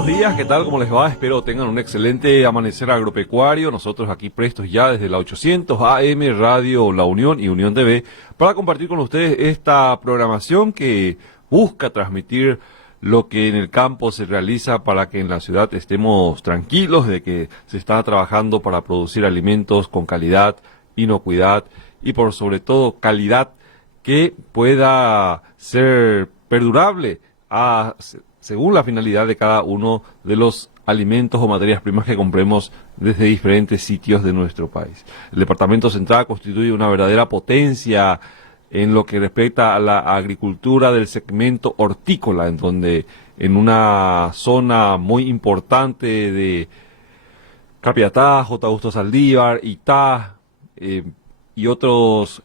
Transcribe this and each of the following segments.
buenos días, ¿qué tal? ¿Cómo les va? Espero tengan un excelente amanecer agropecuario. Nosotros aquí prestos ya desde la 800 AM Radio La Unión y Unión TV para compartir con ustedes esta programación que busca transmitir lo que en el campo se realiza para que en la ciudad estemos tranquilos de que se está trabajando para producir alimentos con calidad, inocuidad y por sobre todo calidad que pueda ser perdurable según la finalidad de cada uno de los alimentos o materias primas que compremos desde diferentes sitios de nuestro país. El Departamento Central constituye una verdadera potencia en lo que respecta a la agricultura del segmento hortícola, en donde en una zona muy importante de Capiatá, J. Augusto Saldívar, Itá y otros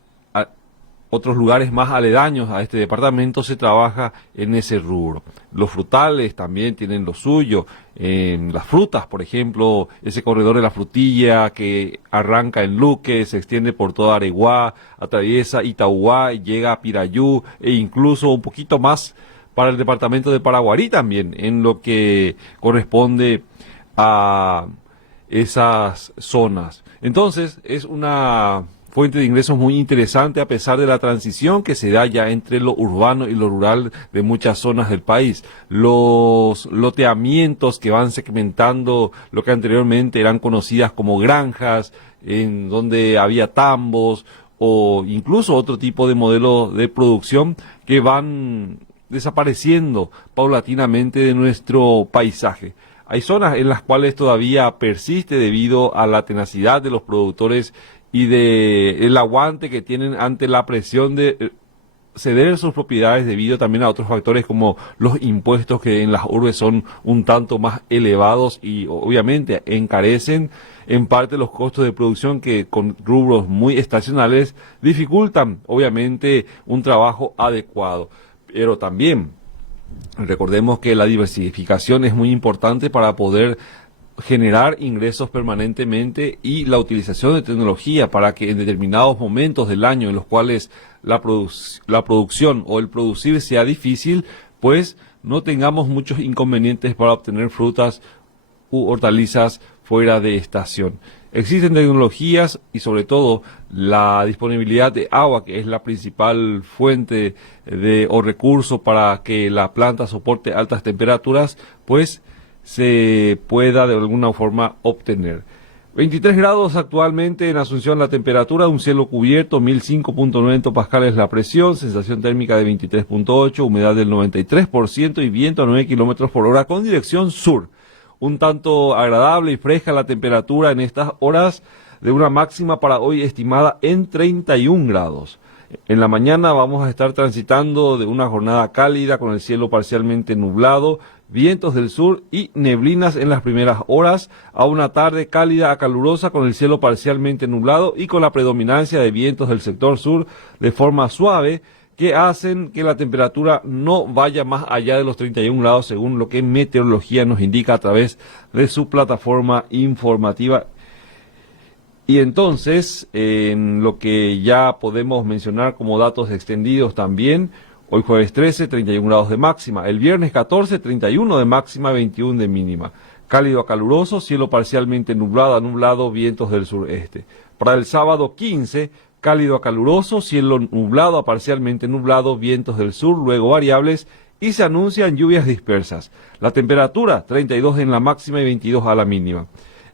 lugares más aledaños a este departamento se trabaja en ese rubro. Los frutales también tienen lo suyo. En las frutas, por ejemplo, ese corredor de la frutilla que arranca en Luque, se extiende por toda Areguá, atraviesa Itaúá, llega a Pirayú e incluso un poquito más para el departamento de Paraguarí también, en lo que corresponde a esas zonas. Entonces, es una fuente de ingresos muy interesante a pesar de la transición que se da ya entre lo urbano y lo rural de muchas zonas del país. Los loteamientos que van segmentando lo que anteriormente eran conocidas como granjas, en donde había tambos o incluso otro tipo de modelo de producción que van desapareciendo paulatinamente de nuestro paisaje. Hay zonas en las cuales todavía persiste debido a la tenacidad de los productores y de el aguante que tienen ante la presión de ceder sus propiedades debido también a otros factores como los impuestos que en las urbes son un tanto más elevados y obviamente encarecen en parte los costos de producción que con rubros muy estacionales dificultan obviamente un trabajo adecuado. Pero también recordemos que la diversificación es muy importante para poder generar ingresos permanentemente y la utilización de tecnología para que en determinados momentos del año en los cuales la producción o el producir sea difícil, pues no tengamos muchos inconvenientes para obtener frutas u hortalizas fuera de estación. Existen tecnologías y sobre todo la disponibilidad de agua, que es la principal fuente o recurso para que la planta soporte altas temperaturas, pues se pueda de alguna forma obtener. 23 grados actualmente en Asunción la temperatura, un cielo cubierto, 1005.9 hectopascales la presión, sensación térmica de 23.8, humedad del 93% y viento a 9 kilómetros por hora con dirección sur. Un tanto agradable y fresca la temperatura en estas horas, de una máxima para hoy estimada en 31 grados. En la mañana vamos a estar transitando de una jornada cálida con el cielo parcialmente nublado, vientos del sur y neblinas en las primeras horas, a una tarde cálida a calurosa con el cielo parcialmente nublado y con la predominancia de vientos del sector sur de forma suave que hacen que la temperatura no vaya más allá de los 31 grados según lo que meteorología nos indica a través de su plataforma informativa. Y entonces, en lo que ya podemos mencionar como datos extendidos también, hoy jueves 13, 31 grados de máxima. El viernes 14, 31 de máxima, 21 de mínima. Cálido a caluroso, cielo parcialmente nublado a nublado, vientos del sureste. Para el sábado 15, cálido a caluroso, cielo nublado a parcialmente nublado, vientos del sur, luego variables, y se anuncian lluvias dispersas. La temperatura, 32 en la máxima y 22 a la mínima.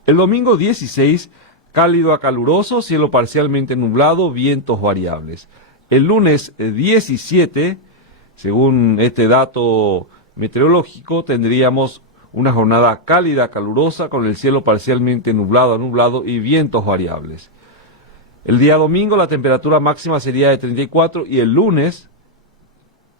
El domingo 16, cálido a caluroso, cielo parcialmente nublado, vientos variables. El lunes 17, según este dato meteorológico, tendríamos una jornada cálida, calurosa, con el cielo parcialmente nublado a nublado y vientos variables. El día domingo la temperatura máxima sería de 34 y el lunes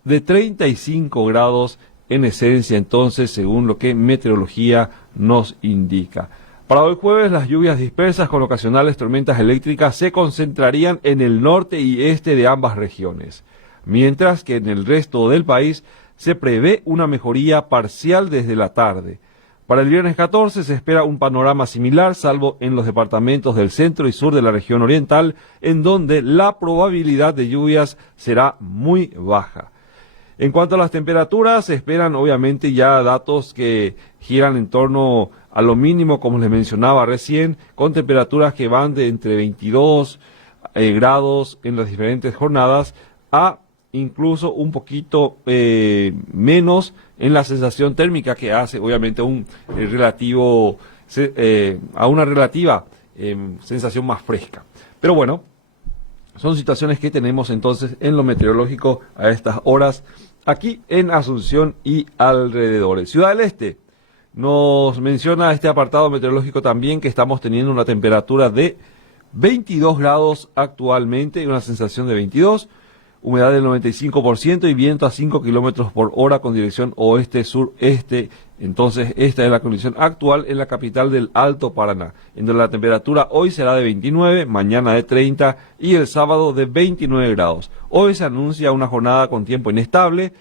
de 35 grados en esencia, entonces, según lo que meteorología nos indica. Para hoy jueves, las lluvias dispersas con ocasionales tormentas eléctricas se concentrarían en el norte y este de ambas regiones, mientras que en el resto del país se prevé una mejoría parcial desde la tarde. Para el viernes 14 se espera un panorama similar, salvo en los departamentos del centro y sur de la región oriental, en donde la probabilidad de lluvias será muy baja. En cuanto a las temperaturas, se esperan obviamente ya datos que giran en torno a lo mínimo, como les mencionaba recién, con temperaturas que van de entre 22 grados en las diferentes jornadas a incluso un poquito menos en la sensación térmica, que hace obviamente un relativo a una relativa sensación más fresca. Pero bueno, son situaciones que tenemos entonces en lo meteorológico a estas horas aquí en Asunción y alrededores. Ciudad del Este nos menciona este apartado meteorológico también que estamos teniendo una temperatura de 22 grados actualmente y una sensación de 22, humedad del 95% y viento a 5 kilómetros por hora con dirección oeste-sureste. Entonces, esta es la condición actual en la capital del Alto Paraná, en donde la temperatura hoy será de 29, mañana de 30 y el sábado de 29 grados. Hoy se anuncia una jornada con tiempo inestable,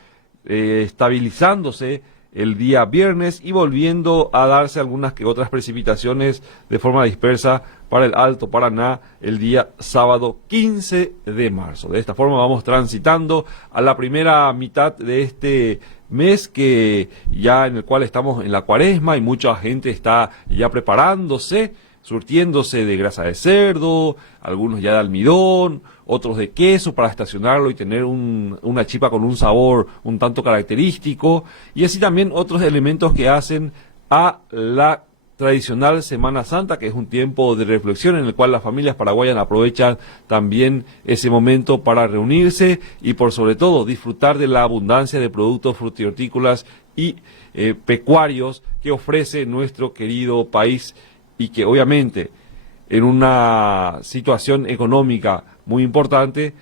estabilizándose el día viernes y volviendo a darse algunas que otras precipitaciones de forma dispersa para el Alto Paraná el día sábado 15 de marzo. De esta forma vamos transitando a la primera mitad de este mes que ya en el cual estamos en la cuaresma y mucha gente está ya preparándose, surtiéndose de grasa de cerdo, algunos ya de almidón, otros de queso para estacionarlo y tener una chipa con un sabor un tanto característico, y así también otros elementos que hacen a la tradicional Semana Santa, que es un tiempo de reflexión en el cual las familias paraguayas aprovechan también ese momento para reunirse y por sobre todo disfrutar de la abundancia de productos frutícolas y pecuarios que ofrece nuestro querido país, y que obviamente en una situación económica muy importante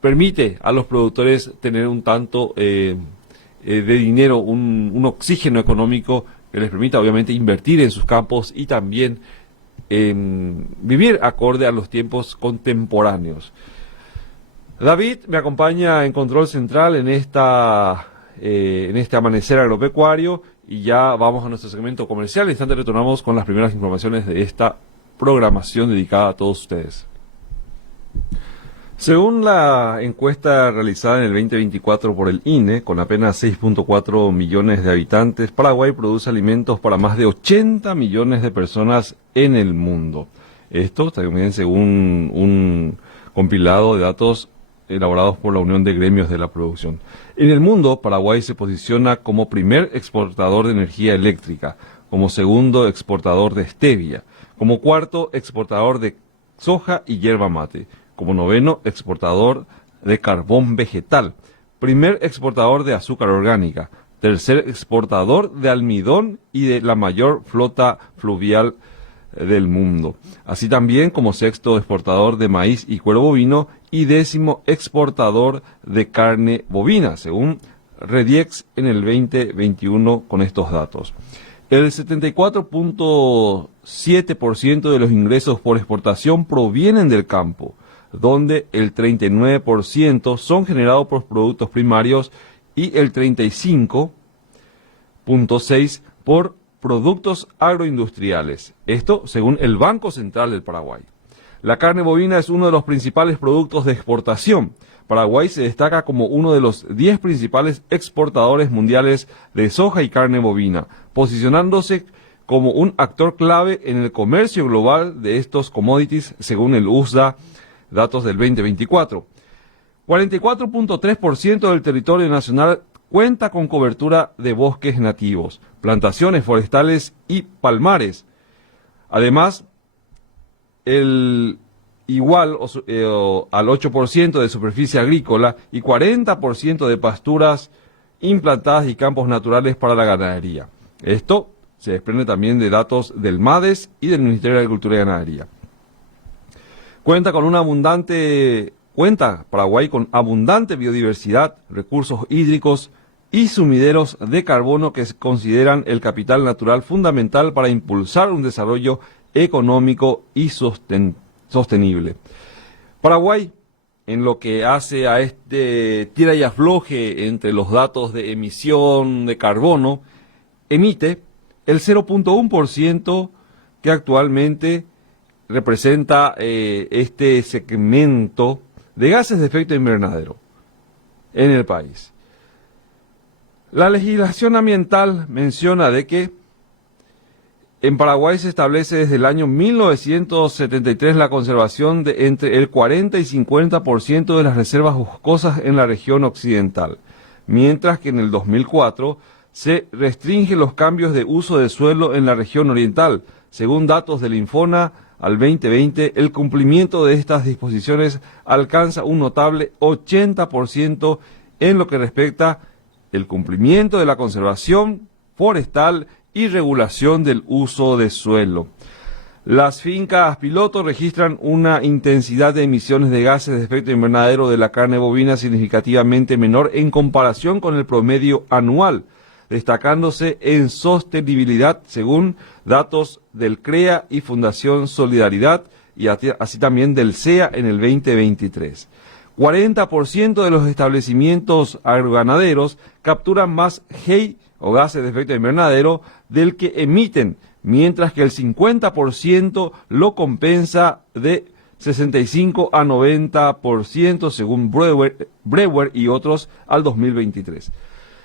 permite a los productores tener un tanto de dinero, un oxígeno económico que les permita obviamente invertir en sus campos y también vivir acorde a los tiempos contemporáneos. David me acompaña en Control Central en este amanecer agropecuario y ya vamos a nuestro segmento comercial. En instante retornamos con las primeras informaciones de esta programación dedicada a todos ustedes. Según la encuesta realizada en el 2024 por el INE, con apenas 6.4 millones de habitantes, Paraguay produce alimentos para más de 80 millones de personas en el mundo. Esto también según un compilado de datos elaborados por la Unión de Gremios de la Producción. En el mundo, Paraguay se posiciona como primer exportador de energía eléctrica, como segundo exportador de stevia, como cuarto exportador de soja y yerba mate, como noveno exportador de carbón vegetal, primer exportador de azúcar orgánica, tercer exportador de almidón y de la mayor flota fluvial del mundo, así también como sexto exportador de maíz y cuero bovino y décimo exportador de carne bovina, según Rediex en el 2021 con estos datos. El 74.7% de los ingresos por exportación provienen del campo, donde el 39% son generados por productos primarios y el 35.6% por productos agroindustriales. Esto según el Banco Central del Paraguay. La carne bovina es uno de los principales productos de exportación. Paraguay se destaca como uno de los 10 principales exportadores mundiales de soja y carne bovina, posicionándose como un actor clave en el comercio global de estos commodities, según el USDA, datos del 2024. 44.3% del territorio nacional cuenta con cobertura de bosques nativos, plantaciones forestales y palmares. Además, el igual al 8% de superficie agrícola y 40% de pasturas implantadas y campos naturales para la ganadería. Esto se desprende también de datos del MADES y del Ministerio de Agricultura y Ganadería. Cuenta Paraguay con abundante biodiversidad, recursos hídricos y sumideros de carbono que se consideran el capital natural fundamental para impulsar un desarrollo económico y sostenible. Paraguay, en lo que hace a este tira y afloje entre los datos de emisión de carbono, emite el 0.1% que actualmente representa este segmento de gases de efecto invernadero en el país. La legislación ambiental menciona de que en Paraguay se establece desde el año 1973 la conservación de entre el 40 y 50% de las reservas boscosas en la región occidental, mientras que en el 2004 se restringen los cambios de uso de suelo en la región oriental. Según datos del Infona, al 2020 el cumplimiento de estas disposiciones alcanza un notable 80% en lo que respecta el cumplimiento de la conservación forestal y regulación del uso de suelo. Las fincas piloto registran una intensidad de emisiones de gases de efecto invernadero de la carne bovina significativamente menor en comparación con el promedio anual, destacándose en sostenibilidad según datos del CREA y Fundación Solidaridad y así también del CEA en el 2023. 40% de los establecimientos agroganaderos capturan más GEI o gases de efecto invernadero del que emiten, mientras que el 50% lo compensa de 65 a 90% según Brewer y otros al 2023.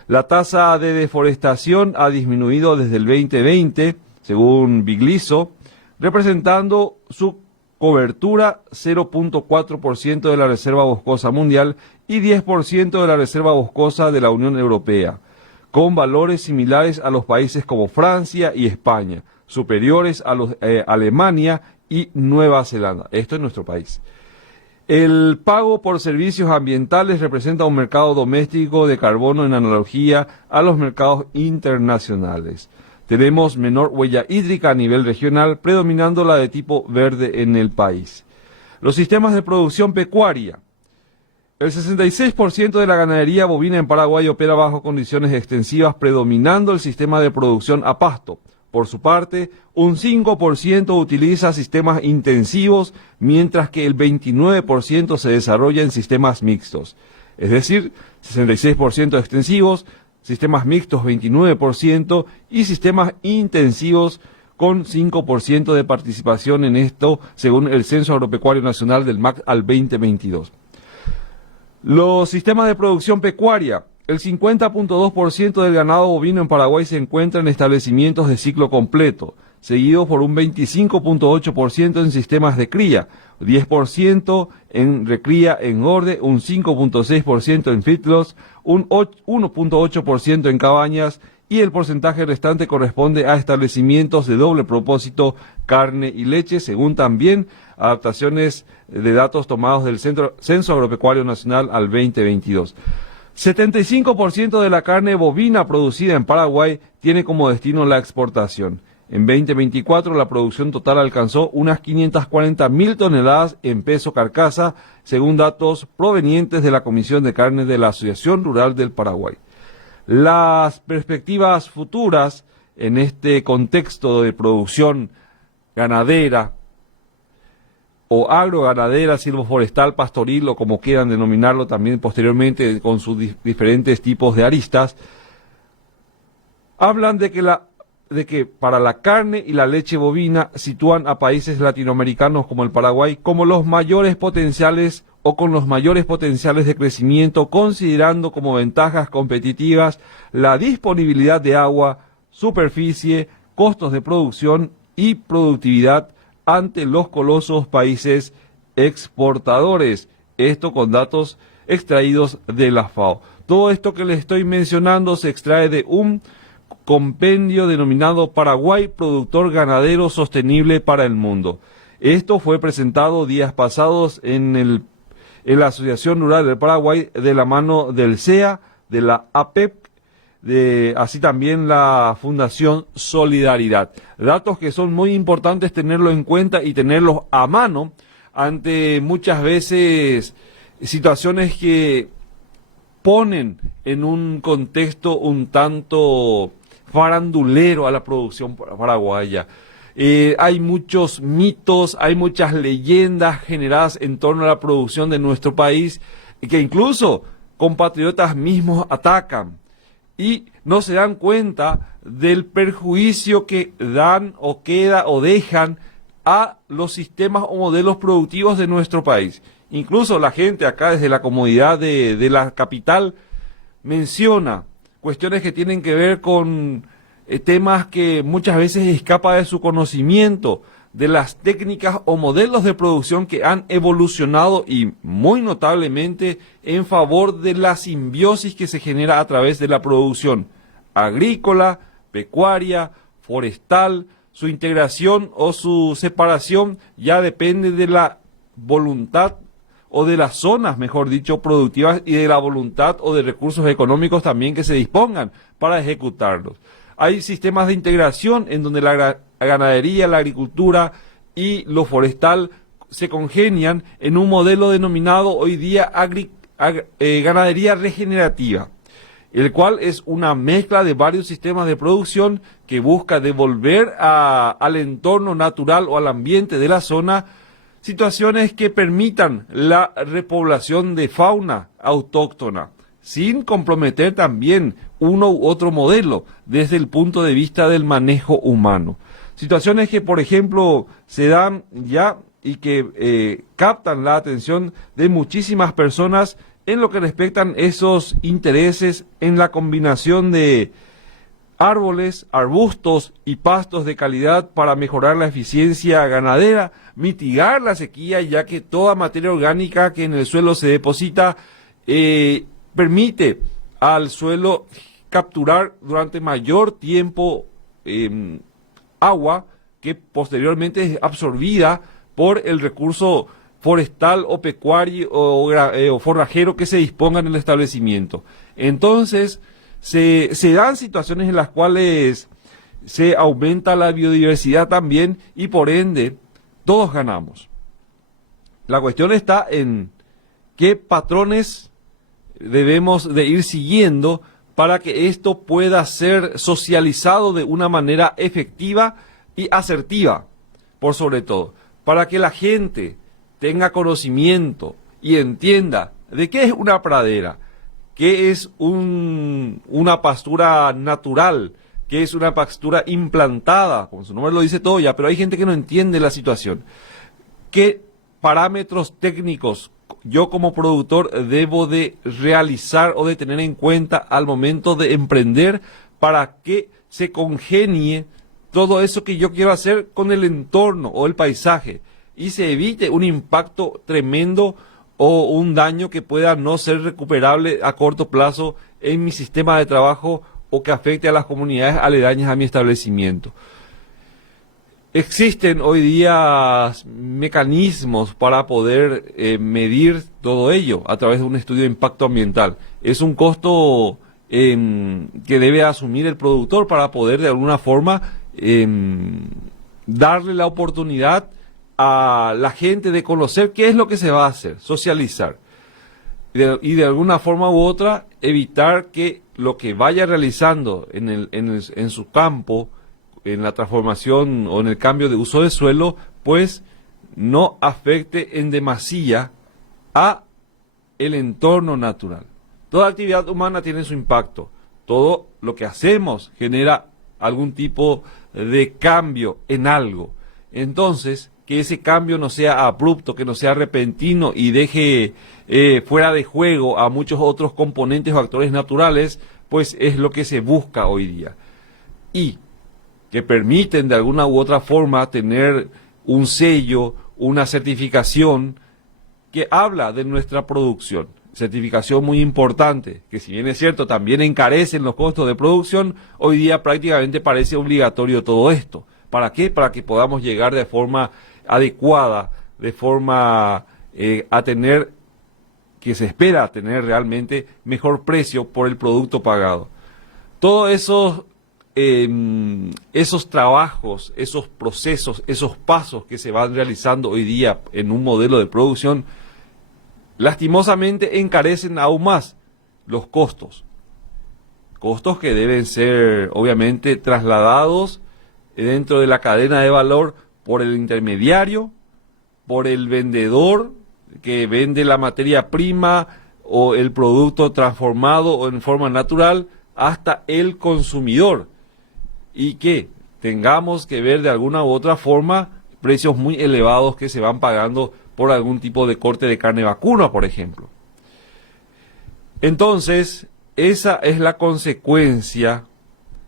La tasa de deforestación ha disminuido desde el 2020, según Bigliso, representando su cobertura 0.4% de la reserva boscosa mundial y 10% de la reserva boscosa de la Unión Europea, con valores similares a los países como Francia y España, superiores a los Alemania y Nueva Zelanda. Esto es nuestro país. El pago por servicios ambientales representa un mercado doméstico de carbono en analogía a los mercados internacionales. Tenemos menor huella hídrica a nivel regional, predominando la de tipo verde en el país. Los sistemas de producción pecuaria. El 66% de la ganadería bovina en Paraguay opera bajo condiciones extensivas, predominando el sistema de producción a pasto. Por su parte, un 5% utiliza sistemas intensivos, mientras que el 29% se desarrolla en sistemas mixtos. Es decir, 66% extensivos, sistemas mixtos 29% y sistemas intensivos con 5% de participación en esto, según el Censo Agropecuario Nacional del MAC al 2022. Los sistemas de producción pecuaria. El 50.2% del ganado bovino en Paraguay se encuentra en establecimientos de ciclo completo, seguido por un 25.8% en sistemas de cría, 10% en recría engorde, un 5.6% en feedlots, un 1.8% en cabañas y el porcentaje restante corresponde a establecimientos de doble propósito, carne y leche, según también adaptaciones de datos tomados del Censo Agropecuario Nacional al 2022. 75% de la carne bovina producida en Paraguay tiene como destino la exportación. En 2024 la producción total alcanzó unas 540.000 toneladas en peso carcasa, según datos provenientes de la Comisión de Carne de la Asociación Rural del Paraguay. Las perspectivas futuras en este contexto de producción ganadera o agroganadera, silvoforestal, pastoril o como quieran denominarlo también posteriormente con sus diferentes tipos de aristas, hablan de que para la carne y la leche bovina sitúan a países latinoamericanos como el Paraguay como los mayores potenciales o con los mayores potenciales de crecimiento, considerando como ventajas competitivas la disponibilidad de agua, superficie, costos de producción y productividad ante los colosos países exportadores. Esto con datos extraídos de la FAO. Todo esto que les estoy mencionando se extrae de un compendio denominado Paraguay Productor Ganadero Sostenible para el Mundo. Esto fue presentado días pasados en la Asociación Rural del Paraguay de la mano del CEA, de la APEP, así también la Fundación Solidaridad. Datos que son muy importantes tenerlo en cuenta y tenerlos a mano ante muchas veces situaciones que ponen en un contexto un tanto farandulero a la producción paraguaya. Hay muchos mitos, hay muchas leyendas generadas en torno a la producción de nuestro país que incluso compatriotas mismos atacan y no se dan cuenta del perjuicio que dan o queda o dejan a los sistemas o modelos productivos de nuestro país. Incluso la gente acá desde la comodidad de la capital menciona cuestiones que tienen que ver con temas que muchas veces escapa de su conocimiento, de las técnicas o modelos de producción que han evolucionado y muy notablemente en favor de la simbiosis que se genera a través de la producción agrícola, pecuaria, forestal. Su integración o su separación ya depende de la voluntad o de las zonas, mejor dicho, productivas, y de la voluntad o de recursos económicos también que se dispongan para ejecutarlos. Hay sistemas de integración en donde la ganadería, la agricultura y lo forestal se congenian en un modelo denominado hoy día ganadería regenerativa, el cual es una mezcla de varios sistemas de producción que busca devolver al entorno natural o al ambiente de la zona situaciones que permitan la repoblación de fauna autóctona, sin comprometer también uno u otro modelo desde el punto de vista del manejo humano. Situaciones que, por ejemplo, se dan ya y que captan la atención de muchísimas personas en lo que respectan esos intereses en la combinación de árboles, arbustos y pastos de calidad para mejorar la eficiencia ganadera, mitigar la sequía, ya que toda materia orgánica que en el suelo se deposita permite al suelo capturar durante mayor tiempo agua que posteriormente es absorbida por el recurso forestal o pecuario o forrajero que se disponga en el establecimiento. Entonces, se dan situaciones en las cuales se aumenta la biodiversidad también y por ende todos ganamos. La cuestión está en qué patrones debemos de ir siguiendo para que esto pueda ser socializado de una manera efectiva y asertiva, por sobre todo, para que la gente tenga conocimiento y entienda de qué es una pradera, qué es una pastura natural, qué es una pastura implantada, como su nombre lo dice todo ya, pero hay gente que no entiende la situación. ¿Qué parámetros técnicos yo como productor debo de realizar o de tener en cuenta al momento de emprender para que se congenie todo eso que yo quiero hacer con el entorno o el paisaje y se evite un impacto tremendo o un daño que pueda no ser recuperable a corto plazo en mi sistema de trabajo o que afecte a las comunidades aledañas a mi establecimiento? Existen hoy día mecanismos para poder medir todo ello a través de un estudio de impacto ambiental. Es un costo que debe asumir el productor para poder de alguna forma darle la oportunidad a la gente de conocer qué es lo que se va a hacer, socializar. Y de alguna forma u otra evitar que lo que vaya realizando en su campo, en la transformación o en el cambio de uso de suelo, pues no afecte en demasía a el entorno natural. Toda actividad humana tiene su impacto. Todo lo que hacemos genera algún tipo de cambio en algo. Entonces, que ese cambio no sea abrupto, que no sea repentino y deje fuera de juego a muchos otros componentes o actores naturales, pues es lo que se busca hoy día. Y que permiten de alguna u otra forma tener un sello, una certificación que habla de nuestra producción. Certificación muy importante, que si bien es cierto, también encarecen los costos de producción, hoy día prácticamente parece obligatorio todo esto. ¿Para qué? Para que podamos llegar de forma adecuada, de forma a tener, que se espera tener realmente mejor precio por el producto pagado. Todos esos trabajos, esos procesos, esos pasos que se van realizando hoy día en un modelo de producción, lastimosamente encarecen aún más los costos. Costos que deben ser obviamente trasladados dentro de la cadena de valor por el intermediario, por el vendedor que vende la materia prima o el producto transformado o en forma natural, hasta el consumidor. Y que tengamos que ver de alguna u otra forma precios muy elevados que se van pagando por algún tipo de corte de carne vacuna, por ejemplo. Entonces, esa es la consecuencia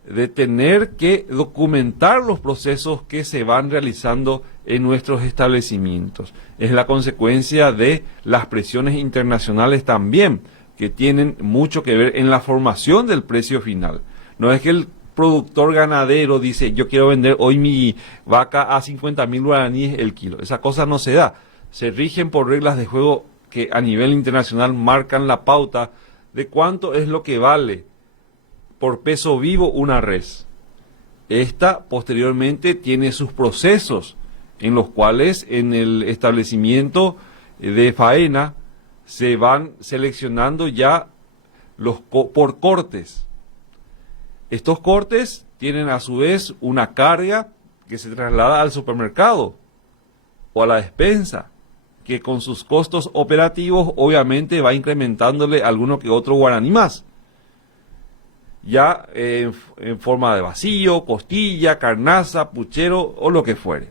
de tener que documentar los procesos que se van realizando en nuestros establecimientos. Es la consecuencia de las presiones internacionales también, que tienen mucho que ver en la formación del precio final. No es que el productor ganadero dice, yo quiero vender hoy mi vaca a 50.000 guaraníes el kilo. Esa cosa no se da. Se rigen por reglas de juego que a nivel internacional marcan la pauta de cuánto es lo que vale por peso vivo una res. Esta posteriormente tiene sus procesos en los cuales en el establecimiento de faena se van seleccionando ya por cortes. Estos cortes tienen a su vez una carga que se traslada al supermercado o a la despensa, que con sus costos operativos obviamente va incrementándole alguno que otro guaraní más. Ya en forma de vacío, costilla, carnaza, puchero o lo que fuere,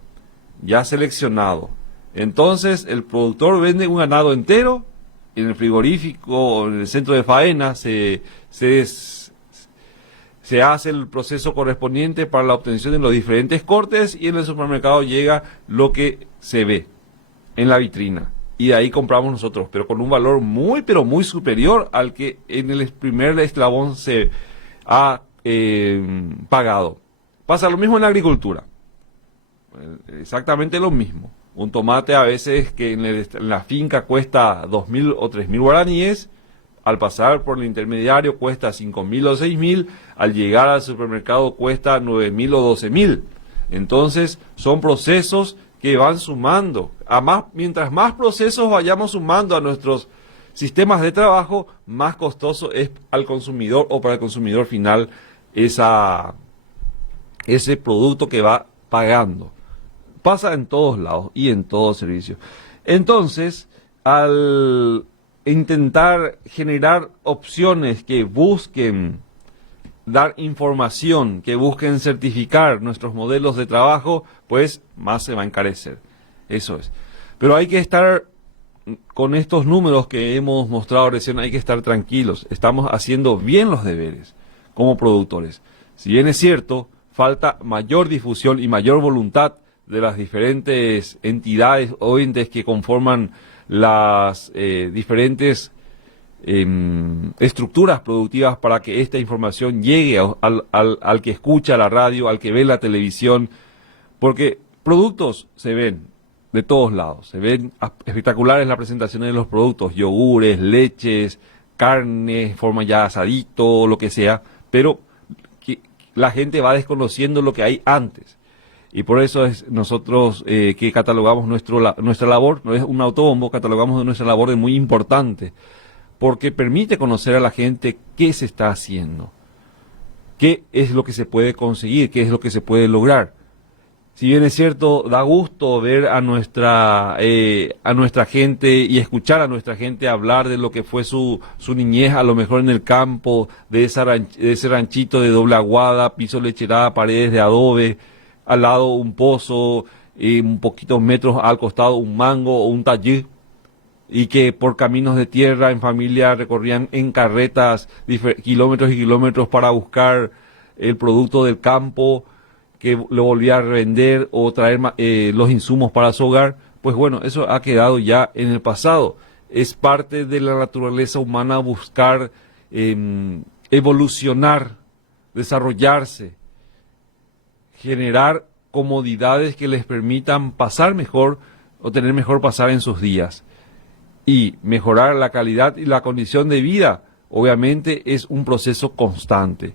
ya seleccionado. Entonces el productor vende un ganado entero, en el frigorífico o en el centro de faena se hace el proceso correspondiente para la obtención de los diferentes cortes y en el supermercado llega lo que se ve en la vitrina. Y de ahí compramos nosotros, pero con un valor muy, pero muy superior al que en el primer eslabón se ha pagado. Pasa lo mismo en la agricultura. Exactamente lo mismo. Un tomate a veces que en la finca cuesta 2.000 o 3.000 guaraníes, al pasar por el intermediario cuesta 5.000 o 6.000, al llegar al supermercado cuesta 9.000 o 12.000. Entonces son procesos que van sumando. Mientras más procesos vayamos sumando a nuestros sistemas de trabajo, más costoso es al consumidor o para el consumidor final ese producto que va pagando. Pasa en todos lados y en todo servicio. Entonces, al intentar generar opciones que busquen dar información, que busquen certificar nuestros modelos de trabajo, pues más se va a encarecer. Eso es. Pero hay que estar con estos números que hemos mostrado recién, hay que estar tranquilos. Estamos haciendo bien los deberes como productores. Si bien es cierto, falta mayor difusión y mayor voluntad de las diferentes entidades o entes que conforman las diferentes estructuras productivas para que esta información llegue al que escucha la radio, al que ve la televisión, porque productos se ven de todos lados, se ven espectaculares las presentaciones de los productos, yogures, leches, carne, forma ya asadito, lo que sea, pero la gente va desconociendo lo que hay antes. Y por eso es nosotros que catalogamos nuestra labor, no es un autobombo, catalogamos de nuestra labor de muy importante, porque permite conocer a la gente qué se está haciendo, qué es lo que se puede conseguir, qué es lo que se puede lograr. Si bien es cierto, da gusto ver a nuestra gente y escuchar a nuestra gente hablar de lo que fue su niñez, a lo mejor en el campo, de ese ranchito de doble aguada, piso lecherada, paredes de adobe, al lado un pozo, un poquitos metros al costado un mango o un tallí, y que por caminos de tierra en familia recorrían en carretas kilómetros y kilómetros para buscar el producto del campo, que lo volvía a revender o traer los insumos para su hogar. Pues bueno, eso ha quedado ya en el pasado. Es parte de la naturaleza humana buscar evolucionar, desarrollarse, generar comodidades que les permitan pasar mejor o tener mejor pasar en sus días. Y mejorar la calidad y la condición de vida, obviamente, es un proceso constante.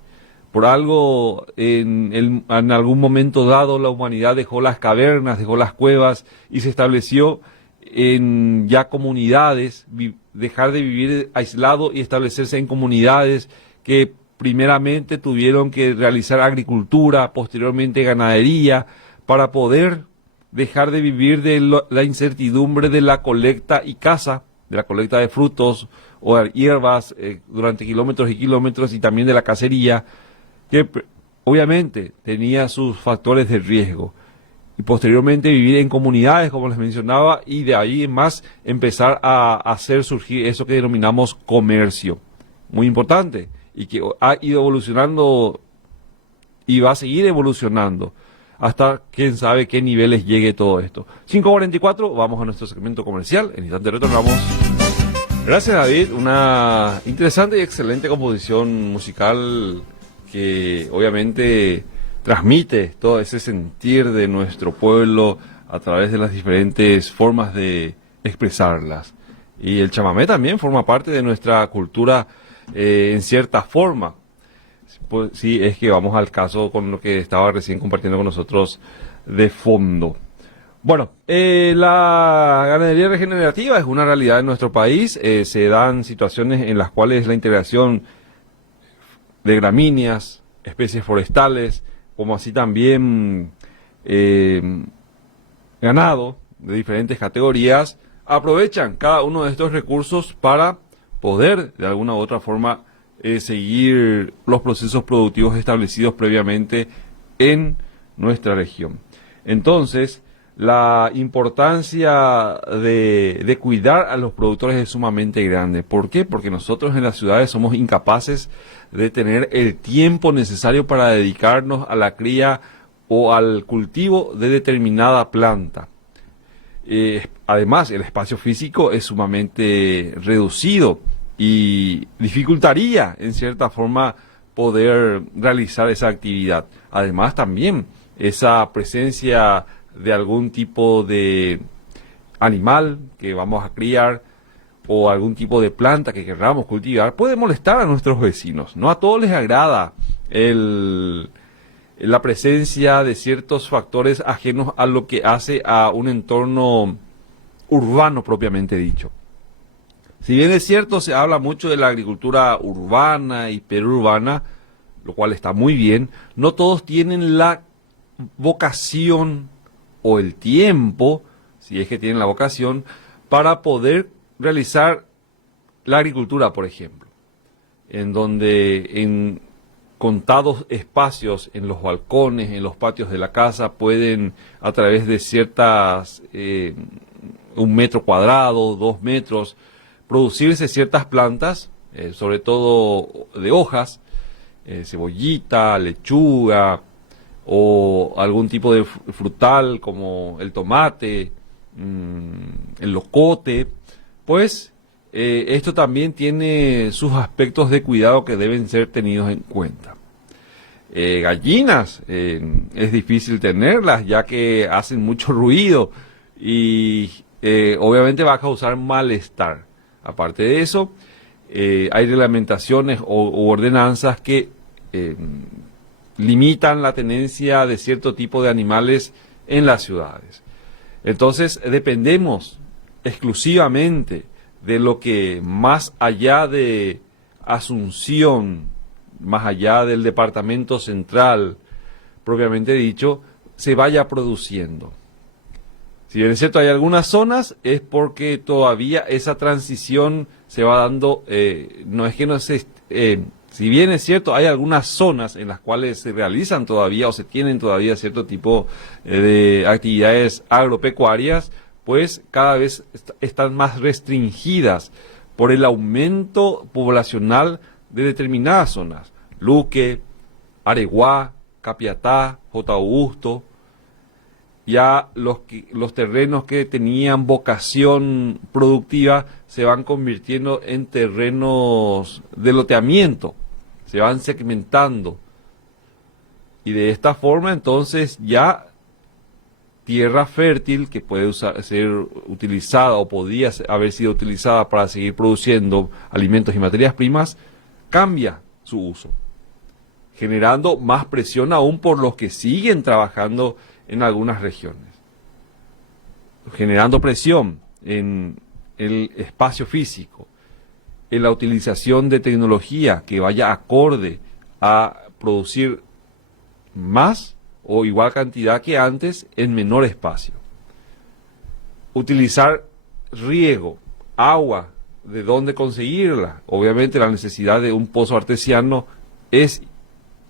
Por algo, en algún momento dado, la humanidad dejó las cavernas, dejó las cuevas y se estableció en ya comunidades, dejar de vivir aislado y establecerse en comunidades que primeramente tuvieron que realizar agricultura, posteriormente ganadería, para poder dejar de vivir de la incertidumbre de la colecta y caza, de la colecta de frutos o de hierbas durante kilómetros y kilómetros, y también de la cacería, que obviamente tenía sus factores de riesgo. Y posteriormente vivir en comunidades, como les mencionaba, y de ahí en más empezar a hacer surgir eso que denominamos comercio. muy importante y que ha ido evolucionando y va a seguir evolucionando hasta quién sabe qué niveles llegue todo esto. 5:44, vamos a nuestro segmento comercial, en instante retornamos. Gracias, David, una interesante y excelente composición musical que obviamente transmite todo ese sentir de nuestro pueblo a través de las diferentes formas de expresarlas. Y el chamamé también forma parte de nuestra cultura en cierta forma. Pues sí, es que vamos al caso con lo que estaba recién compartiendo con nosotros de fondo. Bueno, la ganadería regenerativa es una realidad en nuestro país. Se dan situaciones en las cuales la integración de gramíneas, especies forestales, como así también ganado de diferentes categorías, aprovechan cada uno de estos recursos para poder de alguna u otra forma seguir los procesos productivos establecidos previamente en nuestra región. Entonces, la importancia de cuidar a los productores es sumamente grande. ¿Por qué? Porque nosotros en las ciudades somos incapaces de tener el tiempo necesario para dedicarnos a la cría o al cultivo de determinada planta. Además, el espacio físico es sumamente reducido y dificultaría, en cierta forma, poder realizar esa actividad. Además, también esa presencia de algún tipo de animal que vamos a criar o algún tipo de planta que queramos cultivar puede molestar a nuestros vecinos. No a todos les agrada la presencia de ciertos factores ajenos a lo que hace a un entorno urbano propiamente dicho. Si bien es cierto, se habla mucho de la agricultura urbana y perurbana, lo cual está muy bien, no todos tienen la vocación o el tiempo, si es que tienen la vocación, para poder realizar la agricultura, por ejemplo, en donde en contados espacios, en los balcones, en los patios de la casa, pueden a través de ciertas, 1 metro cuadrado, 2 metros, producirse ciertas plantas, sobre todo de hojas, cebollita, lechuga, o algún tipo de frutal como el tomate, el locote, pues esto también tiene sus aspectos de cuidado que deben ser tenidos en cuenta. Gallinas, es difícil tenerlas ya que hacen mucho ruido y obviamente va a causar malestar. Aparte de eso, hay reglamentaciones u ordenanzas que limitan la tenencia de cierto tipo de animales en las ciudades. Entonces, dependemos exclusivamente de lo que más allá de Asunción, más allá del departamento central, propiamente dicho, se vaya produciendo. Si bien es cierto, hay algunas zonas, es porque todavía esa transición se va dando, no es que no se... si bien es cierto, hay algunas zonas en las cuales se realizan todavía o se tienen todavía cierto tipo de actividades agropecuarias, pues cada vez están más restringidas por el aumento poblacional de determinadas zonas. Luque, Areguá, Capiatá, J. Augusto. Ya los terrenos que tenían vocación productiva se van convirtiendo en terrenos de loteamiento, se van segmentando. Y de esta forma entonces ya tierra fértil que puede ser utilizada o podía haber sido utilizada para seguir produciendo alimentos y materias primas, cambia su uso, generando más presión aún por los que siguen trabajando en algunas regiones, generando presión en el espacio físico, en la utilización de tecnología que vaya acorde a producir más o igual cantidad que antes en menor espacio. Utilizar riego, agua, ¿de dónde conseguirla? Obviamente la necesidad de un pozo artesiano es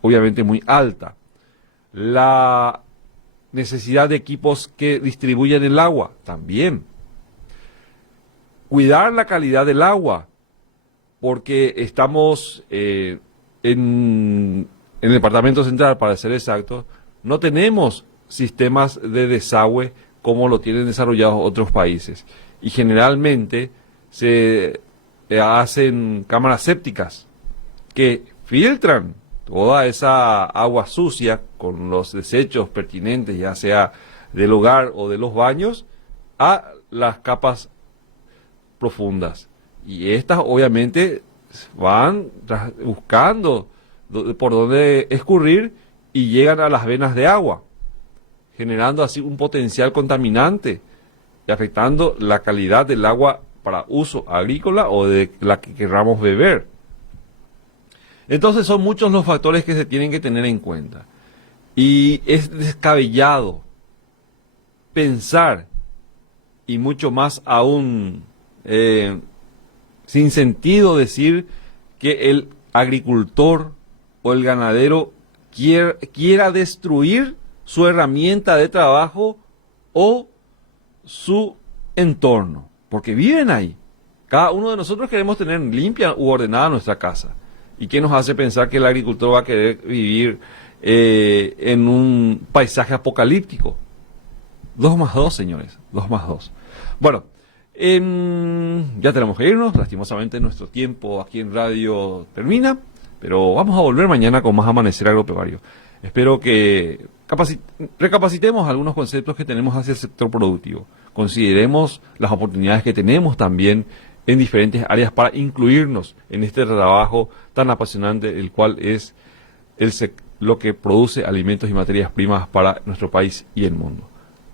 obviamente muy alta. La necesidad de equipos que distribuyen el agua, también. Cuidar la calidad del agua, porque estamos en el departamento central, para ser exacto, no tenemos sistemas de desagüe como lo tienen desarrollados otros países. Y generalmente se hacen cámaras sépticas que filtran toda esa agua sucia con los desechos pertinentes, ya sea del hogar o de los baños, a las capas profundas. Y estas obviamente van buscando por dónde escurrir y llegan a las venas de agua, generando así un potencial contaminante y afectando la calidad del agua para uso agrícola o de la que querramos beber. Entonces son muchos los factores que se tienen que tener en cuenta. Y es descabellado pensar, y mucho más aún sin sentido decir, que el agricultor o el ganadero quiera destruir su herramienta de trabajo o su entorno, porque viven ahí. Cada uno de nosotros queremos tener limpia u ordenada nuestra casa. ¿Y qué nos hace pensar que el agricultor va a querer vivir en un paisaje apocalíptico? 2 más 2, señores, 2 más 2. Bueno, ya tenemos que irnos. Lastimosamente nuestro tiempo aquí en radio termina, pero vamos a volver mañana con más Amanecer Agropecuario. Espero que recapacitemos algunos conceptos que tenemos hacia el sector productivo. Consideremos las oportunidades que tenemos también en diferentes áreas para incluirnos en este trabajo tan apasionante, el cual es lo que produce alimentos y materias primas para nuestro país y el mundo.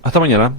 Hasta mañana.